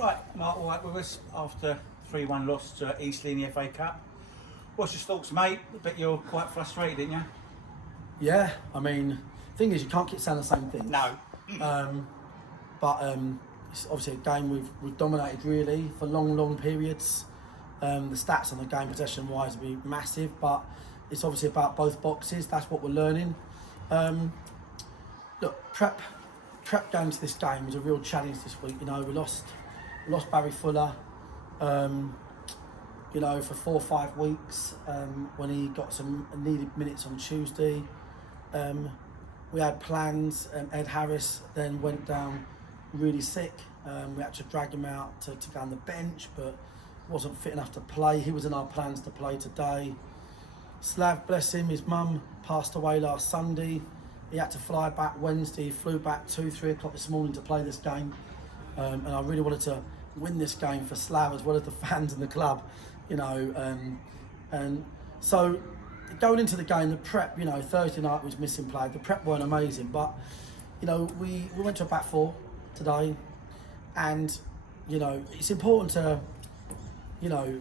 Right, Mark, all right with us after 3-1 loss to Eastleigh in the FA Cup. What's your thoughts, mate? I bet you're quite frustrated, didn't you? Yeah, I mean, thing is, you can't keep saying the same thing. No. But it's obviously a game we've dominated really for long periods. The stats on the game possession-wise will be massive, but it's obviously about both boxes. That's what we're learning. Look, prep going to this game was a real challenge this week. You know, we lost Barry Fuller. You know, for 4 or 5 weeks when he got some needed minutes on Tuesday. We had plans. Ed Harris then went down really sick. We had to drag him out to go on the bench, but wasn't fit enough to play. He was in our plans to play today. Slav, bless him, his mum passed away last Sunday. He had to fly back Wednesday. He flew back 2-3 o'clock this morning to play this game. And I really wanted to win this game for Slav as well as the fans and the club, you know. And so going into the game, the prep, you know, Thursday night was missing play. The prep weren't amazing, but, you know, we went to a back four today. And, you know, it's important to, you know,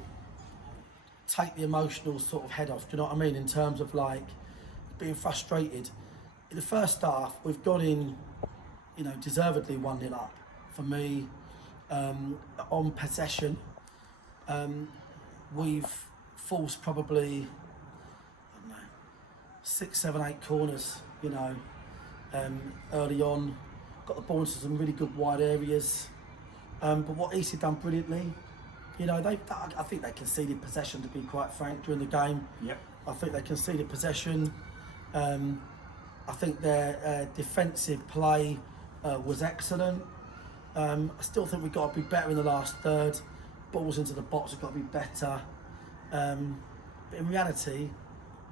take the emotional sort of head off, do you know what I mean, in terms of like being frustrated. In the first half, we've got in, you know, deservedly 1-0 up. For me, on possession, we've forced probably, I don't know, 6, 7, 8 corners, you know, early on. Got the ball into some really good wide areas. But what Eastleigh done brilliantly, you know, I think they conceded possession, to be quite frank, during the game. Yep. I think they conceded possession. I think their defensive play was excellent. I still think we've got to be better in the last third. Balls into the box have got to be better. But in reality,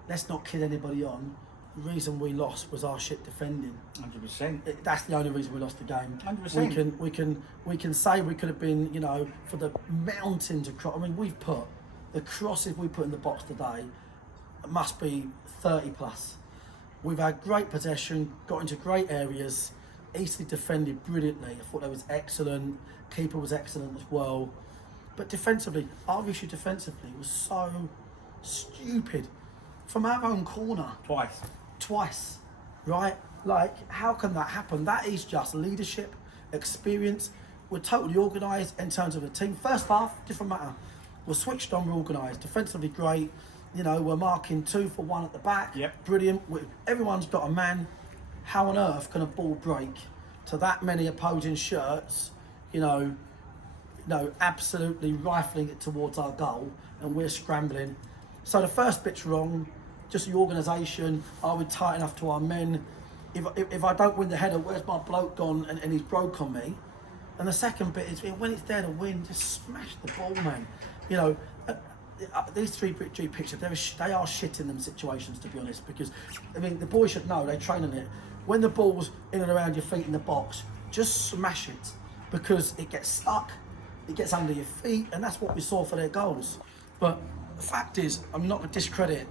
let's not kid anybody on. The reason we lost was our shit defending. 100%. That's the only reason we lost the game. 100%. We can say we could have been, you know, for the mountains of cross. I mean, we've put the crosses we put in the box today must be 30 plus. We've had great possession, got into great areas. Eastleigh defended brilliantly. I thought that was excellent. Keeper was excellent as well. But defensively, our issue defensively was so stupid. From our own corner. Twice, right? Like, how can that happen? That is just leadership, experience. We're totally organised in terms of the team. First half, different matter. We're switched on, we're organised. Defensively great. You know, we're marking 2 for 1 at the back. Yep. Brilliant. Everyone's got a man. How on earth can a ball break to that many opposing shirts, you know, absolutely rifling it towards our goal, and we're scrambling. So the first bit's wrong, just the organisation. Are we tight enough to our men? If I don't win the header, where's my bloke gone and he's broke on me? And the second bit is, when it's there to win, just smash the ball, man. You know, these 3G pictures, they are shit in them situations, to be honest, because, I mean, the boys should know, they train on it. When the ball's in and around your feet in the box, just smash it, because it gets stuck, it gets under your feet, and that's what we saw for their goals. But the fact is, I'm not going to discredit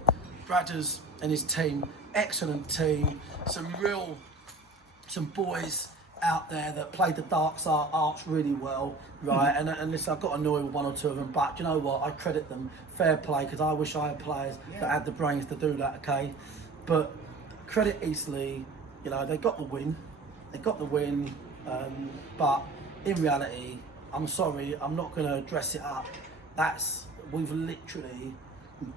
Bradders and his team. Excellent team, some boys out there that played the dark arts really well, right? And listen, I've got annoyed with 1 or 2 of them, but you know what? I credit them. Fair play, because I wish I had players that had the brains to do that, okay? But credit Eastleigh, you know, they got the win. But in reality, I'm sorry, I'm not going to dress it up. We've literally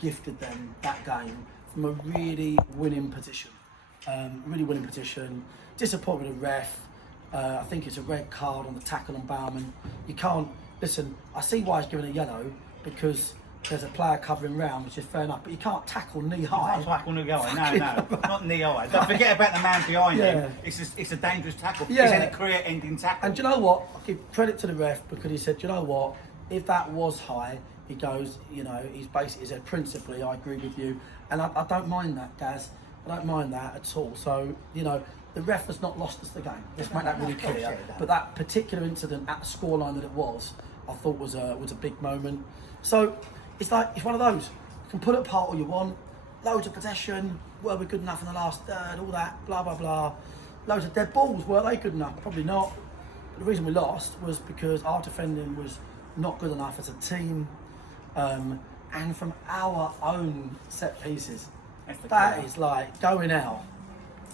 gifted them that game from a really winning position. Disappointed with the ref. I think it's a red card on the tackle on Bauman. You can't, listen, I see why he's given a yellow, because there's a player covering round, which is fair enough, but you can't tackle knee high. You can't tackle knee high, no, not knee high. Don't forget about the man behind him. It's a dangerous tackle. Yeah. It's a career-ending tackle. And do you know what? I give credit to the ref, because he said, do you know what? If that was high, he goes, you know, he's basically said, principally, I agree with you. And I don't mind that, Gaz. I don't mind that at all. So, you know, the ref has not lost us the game. Let's make that really clear. But that particular incident at the scoreline that it was, I thought was a big moment. So it's like, it's one of those. You can pull it apart all you want. Loads of possession. Were we good enough in the last third? All that, blah, blah, blah. Loads of dead balls. Were they good enough? Probably not. the reason we lost was because our defending was not good enough as a team, and from our own set pieces. That is like going out,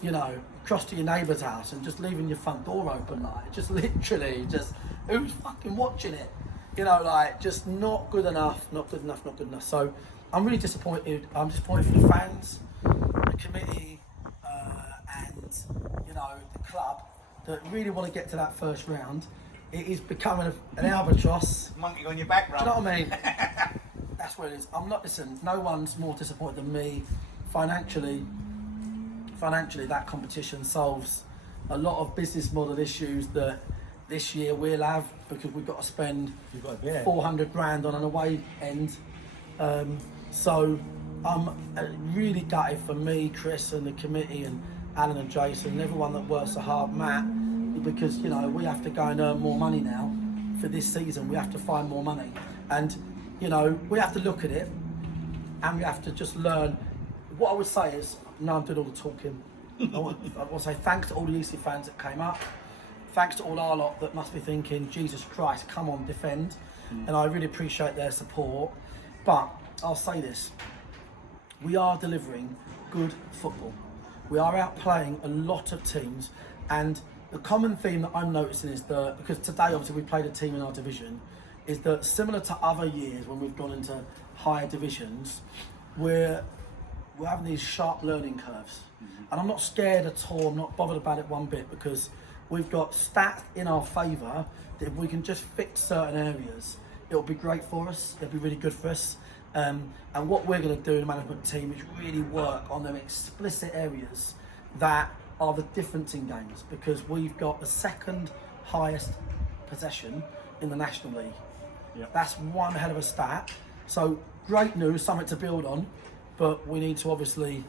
you know, across to your neighbour's house and just leaving your front door open, like just literally just who's fucking watching it? You know, like just not good enough, not good enough, not good enough. So I'm really disappointed. I'm disappointed for the fans, the committee, and you know the club that really want to get to that first round. It is becoming an albatross. Monkey on your back, bro. Do you know what I mean? That's what it is. I'm not, listen, no one's more disappointed than me. Financially, that competition solves a lot of business model issues that this year we'll have, because we've got to spend 400 grand on an away end. So I'm really gutted for me, Chris, and the committee, and Alan and Jason, and everyone that works so hard, Matt, because, you know, we have to go and earn more money now for this season. We have to find more money. And, you know, we have to look at it and we have to just learn. What I would say is, no, I'm doing all the talking. I want to say thanks to all the Eastleigh fans that came up. Thanks to all our lot that must be thinking, Jesus Christ, come on, defend. And I really appreciate their support. But I'll say this, we are delivering good football. We are outplaying a lot of teams, and the common theme that I'm noticing is that, because today obviously we played a team in our division, is that similar to other years when we've gone into higher divisions, we're having these sharp learning curves. And I'm not scared at all, I'm not bothered about it one bit, because we've got stats in our favour that if we can just fix certain areas, it'll be great for us, it'll be really good for us. And what we're going to do in the management team is really work on them explicit areas that are the difference in games, because we've got the second highest possession in the National League. Yep. That's one hell of a stat. So great news, something to build on, but we need to obviously,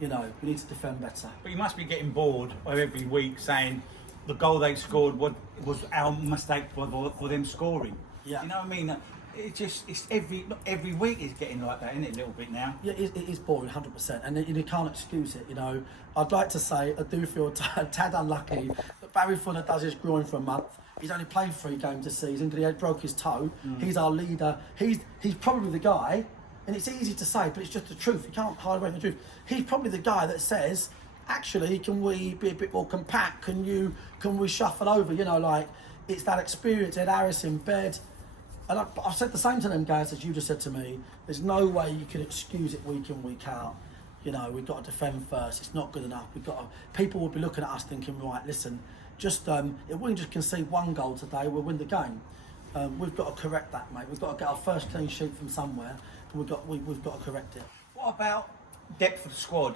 you know, we need to defend better. But you must be getting bored of every week saying the goal they scored was our mistake for them scoring. Yeah. You know what I mean? It's every week it's getting like that, isn't it, a little bit now? Yeah, it is boring, 100%, and you can't excuse it, you know. I'd like to say I do feel tad unlucky that Barry Fuller does his groin for a month. He's only played 3 games this season because he broke his toe. He's our leader. He's probably the guy, and it's easy to say, but it's just the truth. You can't hide away from the truth. He's probably the guy that says, actually, can we be a bit more compact? Can we shuffle over? You know, like, it's that experience. Ed Harris in bed. And I've said the same to them guys as you just said to me. There's no way you can excuse it week in, week out. You know, we've got to defend first. It's not good enough. People will be looking at us thinking, right, listen, just if we can just concede 1 goal today, we'll win the game. We've got to correct that, mate. We've got to get our first clean sheet from somewhere, and we've got to correct it. What about depth of the squad?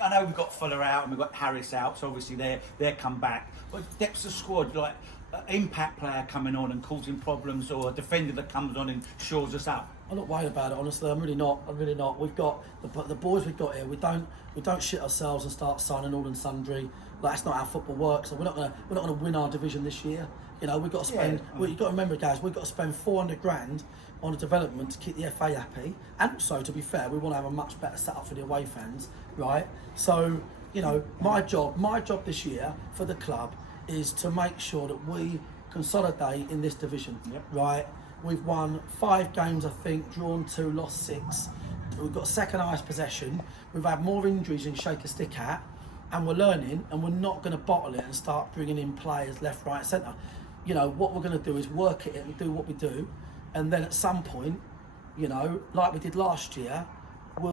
I know we've got Fuller out and we've got Harris out, so obviously they're come back. But depth of the squad, like an impact player coming on and causing problems, or a defender that comes on and shores us up. I'm not worried about it, honestly. I'm really not. We've got the boys we've got here. We don't shit ourselves and start signing all and sundry. Like, that's not how football works. So we're not gonna win our division this year. You know, we've got to spend. Yeah. You've got to remember, guys. We've got to spend 400 grand on a development to keep the FA happy, and also, to be fair, we want to have a much better setup for the away fans, right? So, you know, my job this year for the club is to make sure that we consolidate in this division, right? We've won 5 games, I think, drawn 2, lost 6. We've got second highest possession. We've had more injuries than shake a stick at, and we're learning, and we're not going to bottle it and start bringing in players left, right, centre. You know, what we're going to do is work at it and do what we do, and then at some point, you know, like we did last year,